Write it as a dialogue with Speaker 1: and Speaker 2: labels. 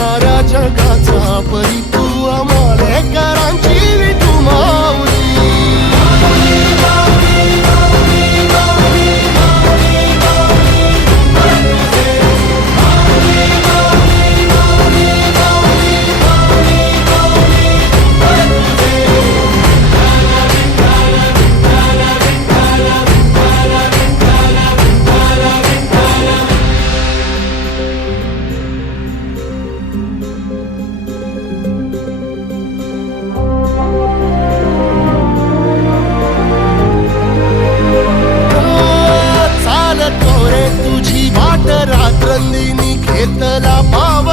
Speaker 1: सारा जगाचा परिता रात रात्रंदिनी घेतला पाव.